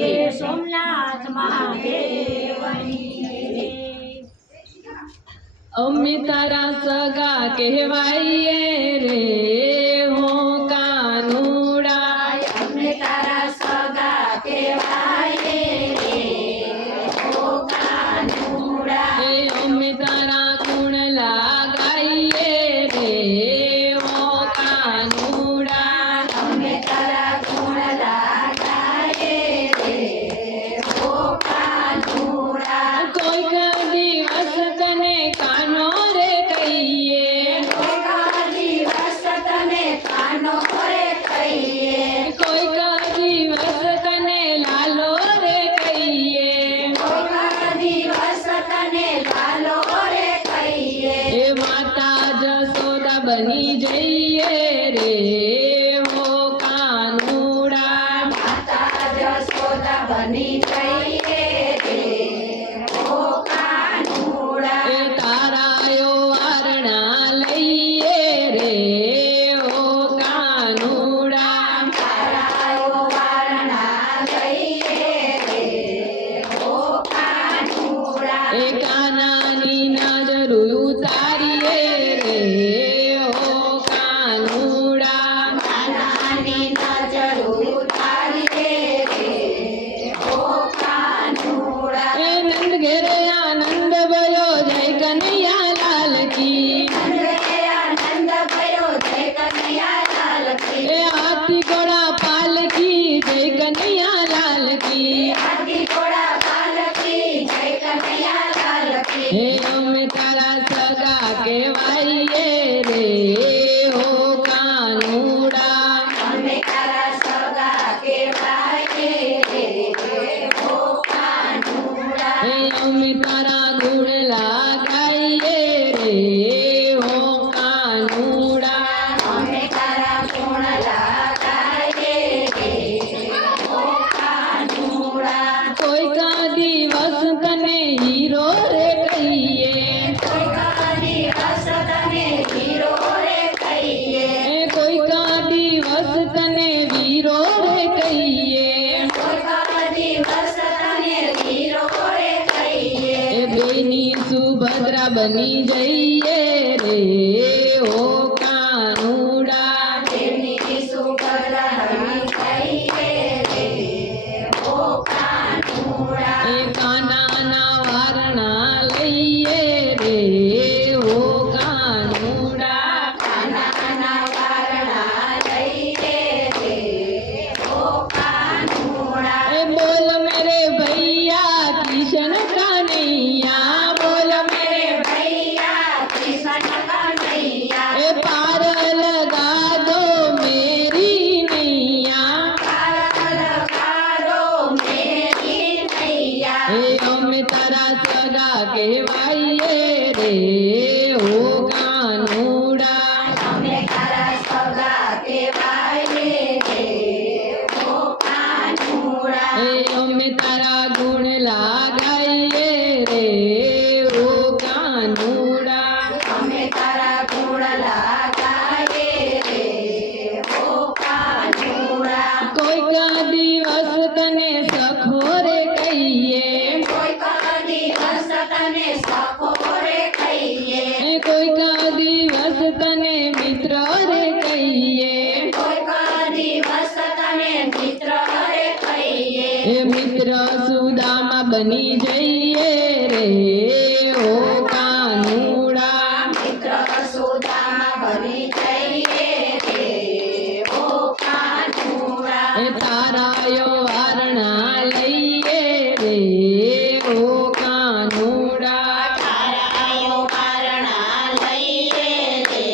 જય સોમનાથ મહાદેવની જય। અમે તારા સગા કહેવાઈએ રે હો કાનુડા, અમે તારા સગા કહેવાઈએ રે હો કાનુડા। એ અમે તારા ગુણ લાગાઈએ રે હો કાનુડા, અમે તારા ગુણ લાગાઈએ રે હો કાનુડા। કોઈક દિવસ તને કાનો રે કહીએ, કોઈક દિવસ તને કાનો રે કહીએ, કોઈક દિવસ તને લાલો રે કહીએ, કોઈક દિવસ તને લાલો રે કહીએ। એ માતા જશોદા બની જઈએ રે હો કાનુડા, માતા જશોદા બની જઈએ રે હો કાનુડા। એ તારાયો વારણા લઈએ રે હો કાનુડા, તારાઓ વારણા લઈએ રે હો કાનુડા। એ કાનાની નજર ઉતારીએ રે હો કાનુડા, કાનાની નજર ઉતારીએ રે હો કાનુડા। એ નંદ ઘેરે આનંદ ભયો જય કનૈયા લાલ કી, નંદે આનંદ ભયો જય કનૈયાલાલ કી। એ હાથી ઘોડા પાલકી જય કનૈયા લાલ કી, હાથી ઘોડા પાલકી જય કનૈયાલાલ કી। હે અમે તારા સગા કહેવાઈએ રે હો કાનુડા, અમે તારા સગા કહેવાઈએ રે હો કાનુડા। હે અમે તારા ગુણ લાગાઈએ રે હો કાનુડા, અમે તારા ગુણ લાગાઈએ રે હો કાનુડા। કોઈક દિવસ તને હીરો રે કહીએ, કોઈક દિવસ તને હીરો રે કહીએ, એ કોઈક દિવસ તને વીરો રે કહીએ, કોઈક દિવસ તને હીરો રે કહીએ। એ બેની સુભદ્રા બની જઈએ રે હો કાનુડા, તેની સુભદ્રા બની જઈએ રે હો કાનુડા। એ કાનાના વારણા લઈએ રે હો કાનુડા, કાનાના વારણા લઈએ રે હો કાનુડા। એ બોલ મેરે ભૈયા કિશન કાનૈયા, બોલ મેરે ભૈયા કૃષ્ણ કનૈયા, એ પાર લગા દો મેરી નૈયા, પાર લગાડો મેરી નૈયા। હે અમે તારા સગા કહેવાઈએ રે હો કાનુડા, અમે તારા સગા કહેવાઈએ રે હો કાનુડા। હે અમે તારા ગુણ લાગાઈએ રે હો કાનુડા, અમે તારા ગુણ લાગાઈએ રે હો કાનુડા। કોઈક દિવસ તને સખો રે કહીએ, કોઈક દિવસ તને સખો રે કહીએ, કોઈક દિવસ તને મિત્ર રે કહીએ, કોઈક દિવસ તને મિત્ર રે કહીએ। એ મિત્ર સુદામા બની જઈએ રે હો કાનુડા, મિત્ર સુદામા બની જઈએ રે હો કાનુડા। એ તારાયો વારણા લઈએ રે હો કાનુડા, તારાઓ વારણા લઈએ રે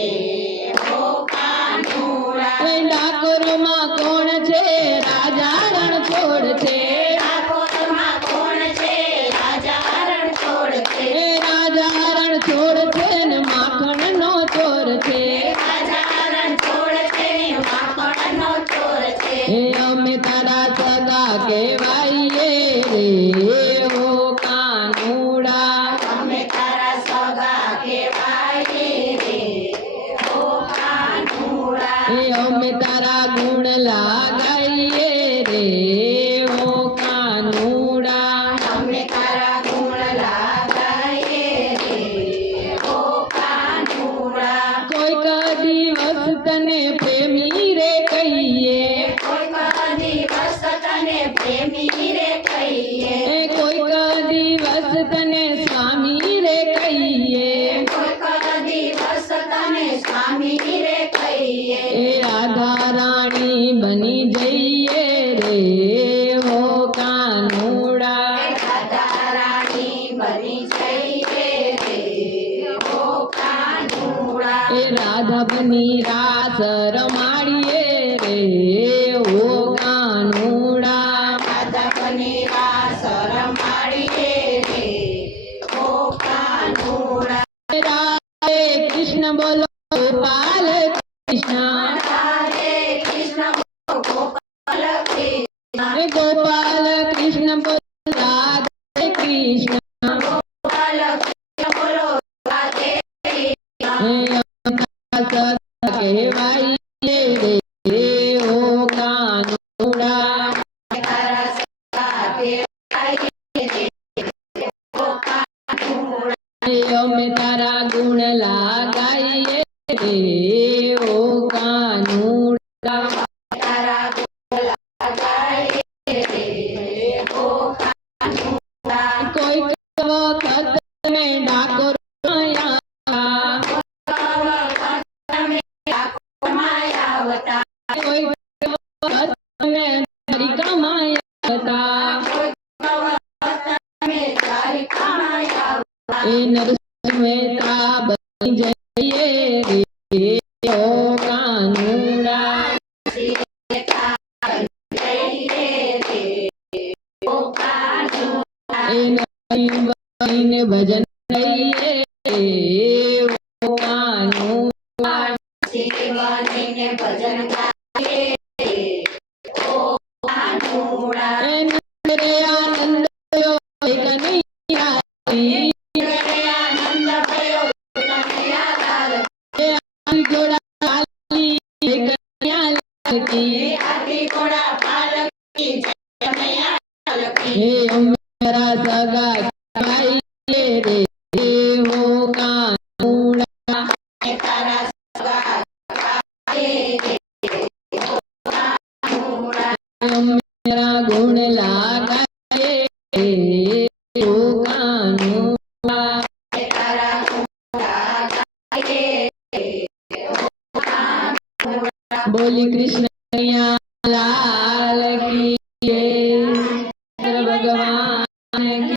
હો કાનુડા। એ ડાકોરમાં કોણ છે રાજા રણછોડ છે, ડાકોરમાં કોણ છે રાજા રણછોડ છે, એ રાજા રણછોડ છે ને માખણનો ચોર છે, રાજા રણછોડ છે માખણનો ચોર છે। એ અમે તારા સગા કહેવાઈએ રે હો કાનુડા, અમે તારા સગા કહેવાઈએ રે હો કાનુડા। એ અમે તારા ગુણ લાગાઈએ રે હો કાનુડા, જઈએ રે હો કાનુડા રાધા રાણી બની જઈએ રે હો કાનુડા એ રાધવની રાસ રમાડીએ રે હો કાનુડા રાધા બની રાસ રમાડીએ રે હો કાનુડા રાધે કૃષ્ણ બોલો ગોપાલ કૃષ્ણ રાધે કૃષ્ણ ગોપાલ કૃષ્ણ હે ગોપાલ કૃષ્ણ બોલો રાધે કૃષ્ણ ગોપાલ કૃષ્ણ બોલો રાધે કૃષ્ણ હે અમતા સદા કહેવાઈએ રે હો કાનુડા તારા સગા કહેવાય રે હો કાનુડા હે અમે તારા ગુણ લાગાઈએ રે હો કાનુડા તારા ગોલા ગાય રે હો કાનુડા કોઈ વખત તમે ડાકોર આવ્યા તમે ઠાકોરમાં આવતા કોઈ વખત તમે દ્વારિકામાં આવ્યા તમે દ્વારિકામાં આવતા એ નરસિંહ મહેતા બની જઈએ રે હો કાનુડા જઈએ રે હો કાનુડા એ નરસિંહ બનીને ભજન લઈએ રે હો કાનુડા બનીને ભજન ગાઈએ રે હો કાનુડા એ નંદ રે આનંદ થયો હે કનૈયા આનંદ ભયો કનૈયાલાલ હે આલી ઘોડા ચાલી હે કનૈયા લાલ કી આદિ ઘોડા પાલકી જય કનૈયાલાલ કી હે અમારા સગા કહેવાઈએ રે હો કાનુડા તારા સગા ગાઈએ રે હો કાનુડા અમારા ગુણ લાગાએ રે હો કાનુડા તારા ઘોડા ગાઈએ રે હો કાનુડા બોલી કૃષ્ણ કનૈયા લાલ કી જય. ભગવાન કી